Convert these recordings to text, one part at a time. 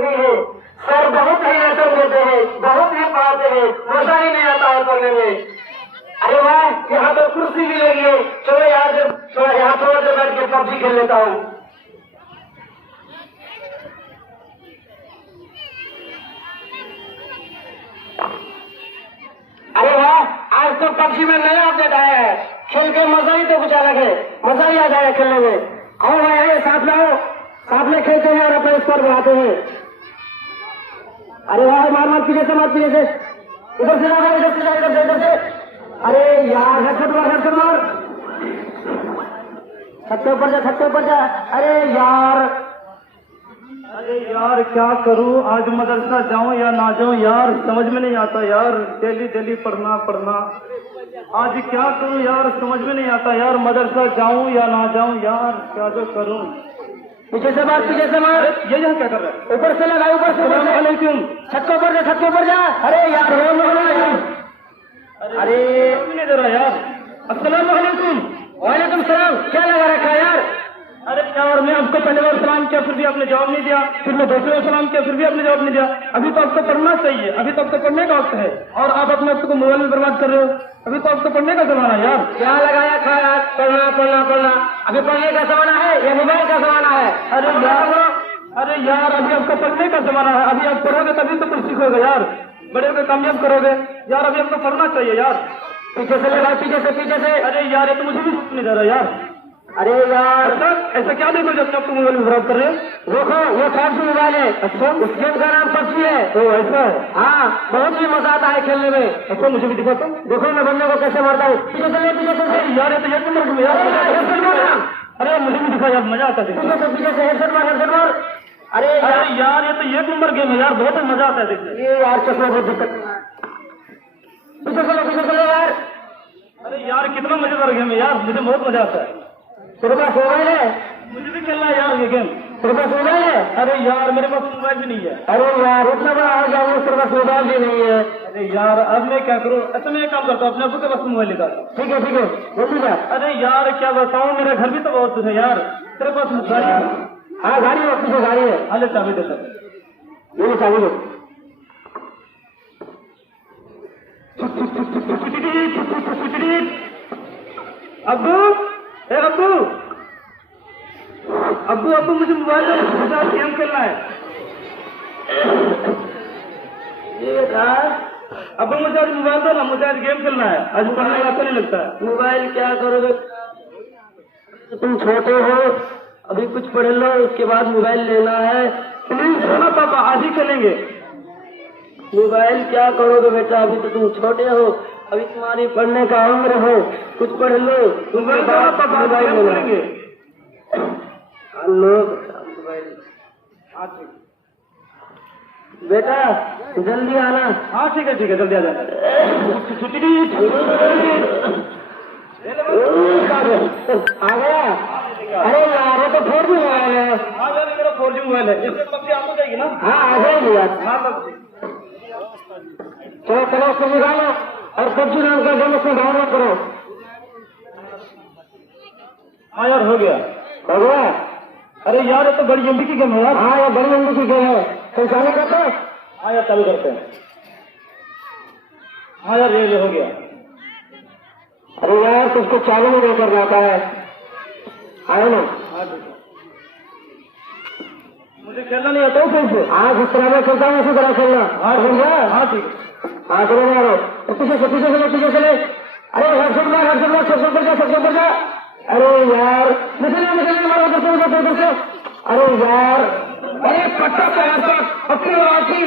कर दी है। सर बहुत ही लेसन देते हैं, बहुत ही पढ़ाते हैं, मजा ही नहीं आता है पढ़ने में। अरे वाह, यहाँ पर कुर्सी भी लगी है। चलो यहाँ थोड़ा देर बैठ के पबजी खेल लेता हूँ। अरे वाह, आज तो पबजी में नया अपडेट आया है। खेल के मजा ही तो कुछ अलग है, मजा ही आ जाएगा खेलने में। और भाई आए साथ लाओ, साथ में खेलते हैं और अपना स्कोर बढ़ाते हैं। अरे वाह, मार मार पीछे से, मार पीछे से, इधर से जाओ, इधर से जाओ, इधर से। अरे यार हेडशॉट मार, हेडशॉट मार, छत के ऊपर जा, छत के ऊपर जा। अरे यार क्या करूं, आज मदरसा जाऊं या ना जाऊं यार, समझ में नहीं आता यार। डेली डेली पढ़ना पढ़ना, आज क्या करूं यार, समझ में नहीं आता यार। मदरसा जाऊं या ना जाऊं यार, क्या तो करूं। पीछे से मार, पीछे से मार। ये यहाँ क्या कर रहा है? ऊपर से लगा, ऊपर से। वालेकुम, छत के ऊपर जा, छत के ऊपर जा। अरे यार अरे नहीं दे रहा यार। अस्सलाम वालेकुम। वालेकुम सलाम। क्या लगा रखा यार? अरे यार, मैं आपको पहले बार सलाम किया, फिर भी आपने जवाब नहीं दिया। फिर मैं दूसरी बार सलाम किया, फिर भी आपने जवाब नहीं दिया। अभी तो आपको पढ़ना चाहिए, अभी तो आपको पढ़ने का वक्त है और आप अपने वक्त को मोबाइल में बर्बाद कर रहे हो। अभी तो आपको पढ़ने का जमाना है यार। क्या लगाया था यार? पढ़ना पढ़ना पढ़ना। अभी पढ़ने का जमाना है या मोबाइल का जमाना है? अरे यार, अभी आपको पढ़ने का जमाना है। अभी आप पढ़ोगे तभी तो कुछ सीखोगे यार, बड़े होकर कामयाब करोगे यार। अभी आपको पढ़ना चाहिए यार। पीछे से लगा, पीछे से, पीछे से। अरे यार, ये तो मुझे भी नहीं दे रहा यार। अरे यार ऐसा क्या देखो जब आपको मोबाइल में खराब कर रहे हैं? देखो, ये कौन सी मोबाइल है? अच्छा, उस गेम का नाम पबजी है। तो ऐसा है? हाँ, बहुत ही मजा आता है खेलने में। अच्छा, मुझे भी दिखा तो। देखो मैं बंदे को कैसे मारता हूँ। पीछे से ले, पीछे से यार, ये तो एक नंबर में यार। अरे मुझे भी दिखा यार, मजा आता है। पीछे से हेडशॉट मार, हेडशॉट मार। अरे यार, ये तो एक नंबर गेम है यार, बहुत मजा आता है देखने। ये यार चश्मा बहुत दिक्कत। पीछे से लो, पीछे से लो यार। अरे यार, कितना मजेदार गेम है यार, मुझे बहुत मजा आता है। तेरे पास मोबाइल है? मुझे भी खेलना है यार ये गेम। तेरे पास मोबाइल है? अरे यार, मेरे पास मोबाइल भी नहीं है। अरे यार, इतना बड़ा हो गया, तेरे पास मोबाइल भी नहीं है। अरे यार, अब मैं क्या करूँ? अच्छा, मैं एक काम करता हूँ, अपने अब्बू के पास मोबाइल निकाल। ठीक है, ठीक है, जल्दी जा। अरे यार, क्या बताऊँ, मेरा घर भी तो बहुत दूर है यार। तेरे पास गाड़ी है? हाँ, गाड़ी है, पीछे गाड़ी है। हाँ, ले चाबी दे सर। ये चाबी दो। अब्बू, ए अब्बू, अब्बू अब्बू, मुझे मोबाइल दो, मुझे आज गेम खेलना है। अब्बू, मुझे आज मोबाइल दो ना, मुझे आज गेम खेलना है। आज पढ़ने का अच्छा नहीं लगता है। मोबाइल क्या करोगे? तुम छोटे हो, अभी कुछ पढ़ लो, उसके बाद मोबाइल लेना है। प्लीज ना पापा, आज ही खेलेंगे। मोबाइल क्या करोगे बेटा? अभी तो तुम छोटे हो, अभी तुम्हारी पढ़ने का उम्र हो, कुछ पढ़ लो, मोबाइल खेलेंगे। बेटा जल्दी आना। हाँ ठीक है, ठीक है, जल्दी आ जाए। आ गया? अरे यार, ये तो 4G मोबाइल है। हाँ यार, मेरा 4G मोबाइल है। इसमें पबजी आ जाएगी ना? हाँ, आ जाएगी यार। हाँ पबजी। चलो चलो, उसको निकालो और पबजी नाम का गेम उसमें डाउनलोड करो। हाँ यार, हो गया। हो गया? अरे यार, ये तो बड़ी एमबी की गेम है यार। हाँ, ये बड़ी एमबी की गेम है। तो चालू करते हैं? हाँ यार, चालू करते हैं। हाँ यार, ये हो गया। अरे यार, तुझको चालू नहीं करना आता है, आए ना? मुझे खेलना नहीं आता है से। हाँ, जिस तरह मैं खेलता हूँ उसी तरह खेलना। हाँ समझा? हाँ ठीक है। हाँ चलो यारो, पीछे से, पीछे से, पीछे से ले। अरे हेडशॉट मार, हेडशॉट मार, सबसे ऊपर जा, सबसे ऊपर जा। अरे यार, निकलने मारो, उधर से, उधर से, उधर से। अरे यार, अरे पट्टा पक्की आती।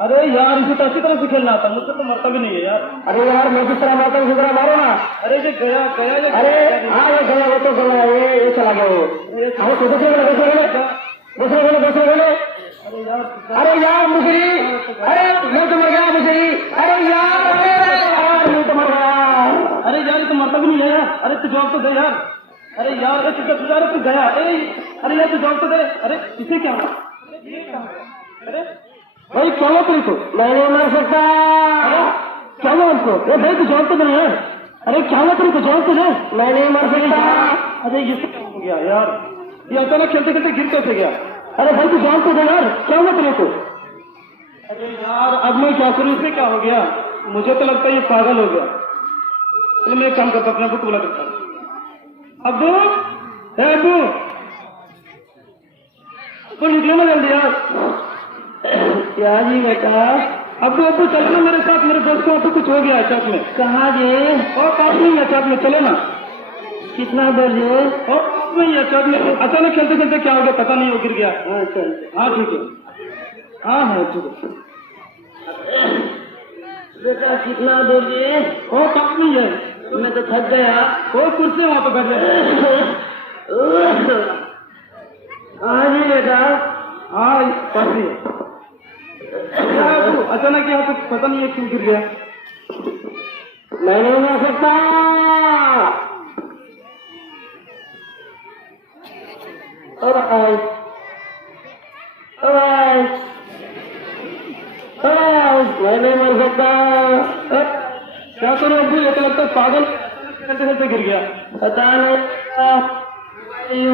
अरे यार, इसे तो अच्छी तरह से खेलना आता, मुझसे तो मरता भी नहीं है यार। अरे यार, मैं जिस तरह मारता हूँ उसी तरह मारो ना। अरे ये गया गया। अरे हाँ, ये गया, वो तो गया, ये चला गया वो। अरे दूसरे गले, दूसरे गले, दूसरे गले, दूसरे गले। अरे यार मुझे, अरे मैं तो मर गया मुझे। अरे यार, मैं तो मर गया। अरे यार, ये तो मरता भी नहीं है यार। अरे तू जॉब तो दे यार। अरे यार, तू गया। अरे यार, तू जॉब तो दे। अरे इसे क्या हुआ? अरे भाई क्या हुआ तुमको? मैं नहीं मर सकता। क्या हुआ उनको? अरे भाई तू जॉब तो दे यार। अरे क्या हुआ तुमको? जॉब तो दे। मैं नहीं मर सकता। अरे ये क्या हो गया यार? ये अचानक खेलते खेलते गिर कैसे गया? अरे भाई तू जॉब तो दे यार। क्या हुआ तुमको? अरे यार अब मैं क्या करूं, इससे क्या हो गया? मुझे तो लगता है ये पागल हो गया। चलो मैं एक काम करता हूँ, अपने अब्बू को बुला देता हूँ। अब्बू, है अब्बू, तो निकलो ना जल्दी यार। क्या जी बेटा? अब्बू अब्बू चलो ना मेरे साथ, मेरे दोस्त को कुछ हो गया है चौक में। कहाँ जी? और पास में ही है चौक में, चलो ना। कितना बजे? और पास में ही है चौक में। अचानक खेलते खेलते क्या हो गया पता नहीं, वो गिर गया। हाँ चल। हाँ ठीक है, हाँ ठीक है। बेटा कितना दूर जी? और पास में ही है। मैं तो थक गया। और कुर्सी वहाँ पे बैठ गए। हाँ जी बेटा। हाँ पास ही है। क्या है अब्बू? अचानक यहाँ कुछ पता नहीं है क्यों गिर गया। मैं नहीं जा सकता। मैं नहीं मर सकता। क्या करो अब्बू, ये तो लगता है पागल खेलते खेलते गिर गया। पता नहीं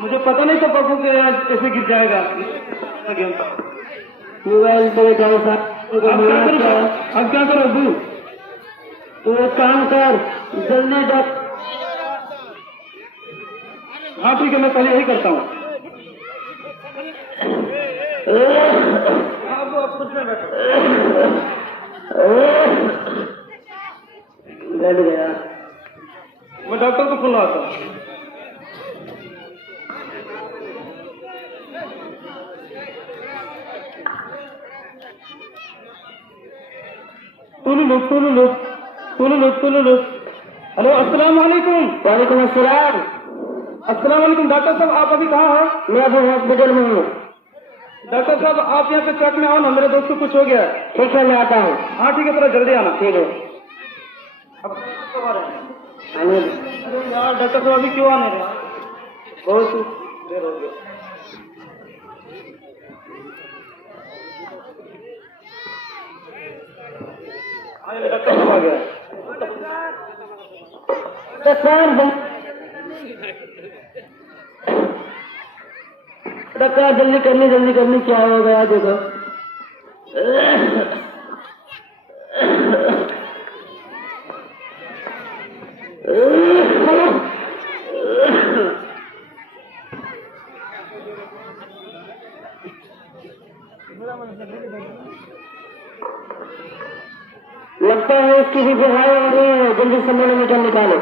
मुझे पता नहीं था पप्पू के आज कैसे गिर जाएगा। मोबाइल पे जाओ सा। अब क्या करो अब्बू? तो एक काम कर, जल्दी जा। हाँ ठीक है, मैं पहले यही करता हूँ। अब्बू अब कुछ में बैठो। बैठ गया। मैं डॉक्टर को फोन लगाता हूँ। हेलो अस्सलाम वालेकुम। वालेकुम अस्सलाम। अस्सलाम वालेकुम। डॉक्टर साहब आप अभी कहाँ हो? मैं अभी हॉस्पिटल में हूँ। डॉक्टर साहब आप यहाँ पे चौक में आओ ना, मेरे दोस्त को कुछ हो गया है। ठीक है मैं आता हूँ। हाँ ठीक है, थोड़ा जल्दी आना। ठीक है। अब कब आ रहे हैं? आने अरे यार डॉक्टर साहब अभी क्यों आने रहे? बहुत देर हो गया। डॉक्टर साहब आ गया। डॉक्टर जल्दी करनी क्या हो गया देखो। लगता है इसकी भी बुहाई हो रही है, जल्दी से मुंह में निकालो।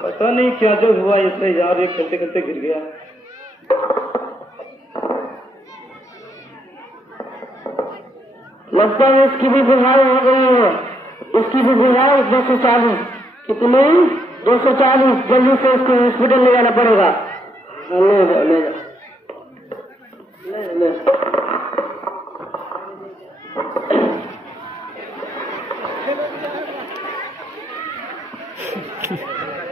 पता नहीं क्या जो हुआ इससे यार, ये खेलते खेलते गिर गया। लगता है इसकी भी बुहाई हो गई है। इसकी भी बुहाई 240। कितनी? 240। जल्दी से इसको हॉस्पिटल ले जाना पड़ेगा। ले जा ले जा ले।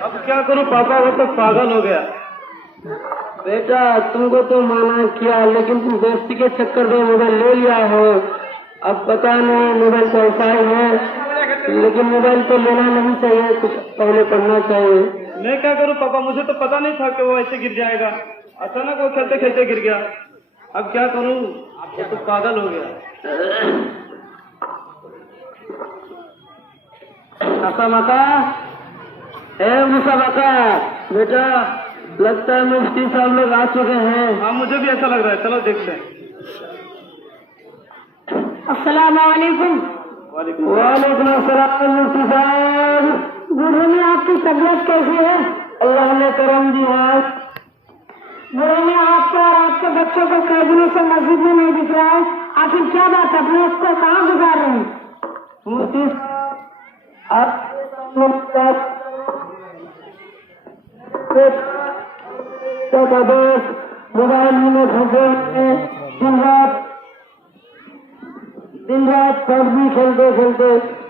अब क्या करूं पापा, वो तो पागल हो गया। बेटा तुमको तो माना किया, लेकिन तुम दोस्ती के चक्कर में मोबाइल ले लिया हो। अब पता नहीं मोबाइल कैसा है, लेकिन मोबाइल तो लेना नहीं चाहिए, कुछ पहले पढ़ना चाहिए। मैं क्या करूं पापा, मुझे तो पता नहीं था कि वो ऐसे गिर जाएगा। अचानक वो खेलते खेलते गिर गया। अब क्या करूं, वो तो पागल हो गया। मुसाबका बेटा, लगता है मुफ्ती साहब लोग आ चुके हैं। हाँ मुझे भी ऐसा लग रहा है, चलो देखते हैं। अस्सलाम वालेकुम। वालेकुम अस्सलाम मुफ्ती साहब। बूढ़े में आपकी तबीयत कैसी है? अल्लाह ने करम दिया। बूढ़े में आपको और आपके बच्चों को कई दिनों से मस्जिद में नहीं दिख रहा है, आखिर क्या बात है? अपने उसको कहाँ गुजार रहे हैं? मुफ्ती आप मोबाइल में फंसे दिन रात पबजी खेलते खेलते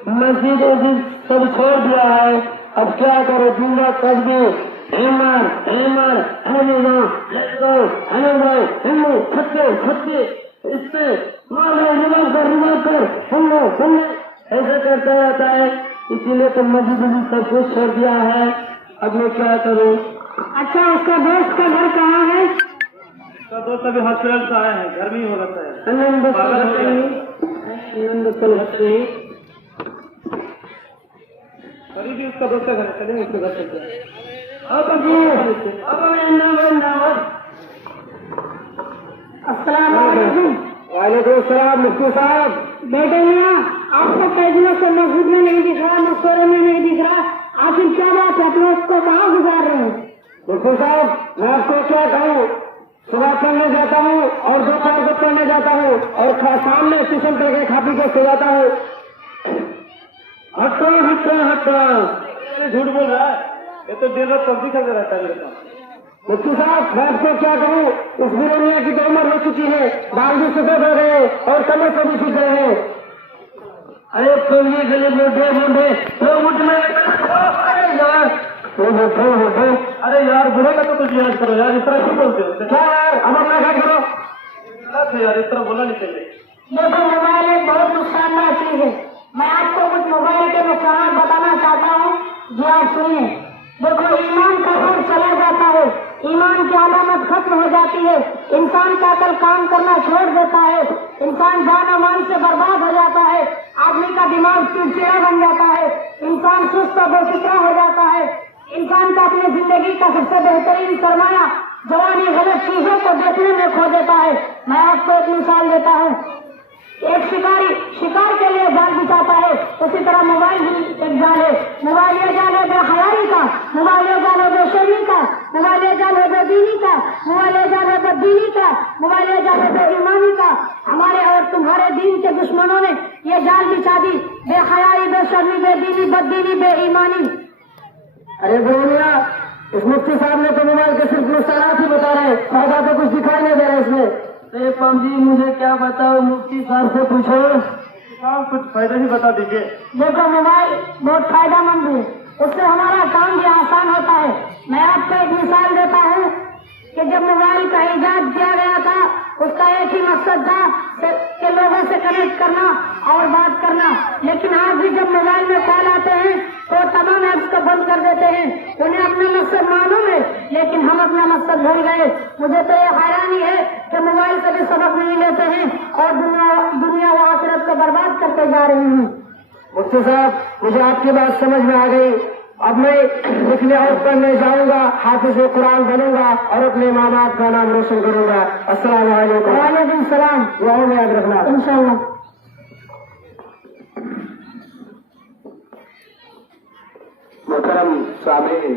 मस्जिद वस्जिद सब छोड़ दिया है। अब क्या करो, दिन रात तस्बीह, हैमर हैमर, खत्ते इससे मार लो, रिवाज कर सुन लो ऐसे करता रहता है। इसीलिए तो मस्जिद वस्जिद सब कुछ छोड़ दिया है। अब मैं क्या करूँ? अच्छा, उसका दोस्त का घर कहाँ है? उसका दोस्त अभी हॉस्पिटल से आए हैं, घर में ही हो रहता है। करीबी उसका दोस्त का घर, चलेंगे उसके घर चलते हैं। वालेकुम सलाम मुफ्ती साहब। बेटे मियाँ, आपको कई दिनों से मस्जिद में नहीं दिख रहा, मशवरे में नहीं दिख रहा, आखिर क्या बात है? अपने उसको कहाँ गुजार रहे हैं? मुफ्ती साहब, मैं आपको क्या कहूँ, सुबह पढ़ने जाता हूँ और दोपहर को पढ़ने जाता हूँ और शाम में ट्यूशन करके खा पी के सो जाता हूँ। हटो, झूठ बोल रहा है। ये तो देर रात पब्लिक करके रहता है मेरे पास। मुफ्ती साहब, मैं आपको क्या कहूँ, इस दुनिया की तो उम्र हो चुकी है, बाल भी सफेद हो गए और कमर से भी सीख गए हैं। अरे तुम ये गले मोटे तो मुझ में अरे यार, बुढ़े का तो कुछ याद करो यार, इस तरह क्यों बोलते हो? क्या यार, अब अपना घर करो यार, इस तरह बोलना नहीं चाहिए। देखो, मोबाइल एक बहुत नुकसानदायक चीज है। मैं आपको कुछ मोबाइल के नुकसान बताना चाहता हूँ, जो आप सुनिए। देखो, ईमान का नूर चला जाता है, ईमान की अलामत खत्म हो जाती है, इंसान का अकल काम करना छोड़ देता है, इंसान जान मान से बर्बाद हो जाता है, आदमी का दिमाग चिड़चिड़ा बन जाता है, इंसान सुस्त और बेफिक्रा हो जाता है, इंसान का अपनी जिंदगी का सबसे बेहतरीन सरमाया जवानी गलत चीजों को देखने में खो देता है। मैं आपको एक मिसाल देता हूँ। एक शिकारी शिकार के लिए जाल बिछाता है, उसी तरह मोबाइल भी एक जाल है। मोबाइल ये जाल है बेहयाई का, मोबाइल ये जाल है बेशर्मी का, मोबाइल ये जाल है बेदीनी का, मोबाइल ये जाल है बददीनी का, मोबाइल ये जाल है बेईमानी का। हमारे और तुम्हारे दीन के दुश्मनों ने ये जाल बिछा दी, बेहयाई, बेशर्मी, बेदीनी, बददीनी, बेईमानी। अरे बोलिया, इस मुफ्ती साहब ने तो मोबाइल के सिर्फ नुकसानात ही बता रहे, फायदा तो कुछ दिखाई नहीं दे रहा इसमें। जी, मुझे क्या बताओ, मुफ्ती साहब से पूछो। साहब, कुछ फायदा ही बता दीजिए। देखो, मोबाइल बहुत फायदेमंद है, उससे हमारा काम भी आसान होता है। मैं आपको एक मिसाल देता हूँ कि जब मोबाइल का इजाद किया गया था, उसका एक ही मकसद था कि लोगों से कनेक्ट करना और बात करना। लेकिन आज भी जब मोबाइल में कॉल आते हैं तो तमाम ऐप्स को बंद कर देते हैं। उन्हें अपना मकसद मालूम है, लेकिन हम अपना मकसद भूल गए। मुझे तो ये हैरानी है कि मोबाइल से भी सबक नहीं लेते हैं और दुनिया व आखिरत को बर्बाद करते जा रहे हैं। मुफ्ती साहब, मुझे आपकी बात समझ में आ गई। अब मैं लिखने और पढ़ने जाऊंगा, हाफिज़ कुरान बनूंगा और अपने माँ बाप का नाम रोशन करूंगा। अस्सलाम वालेकुम। वालेकुम सलाम। दुआओं में याद रखना इंशाअल्लाह। मोहतरम सामीन,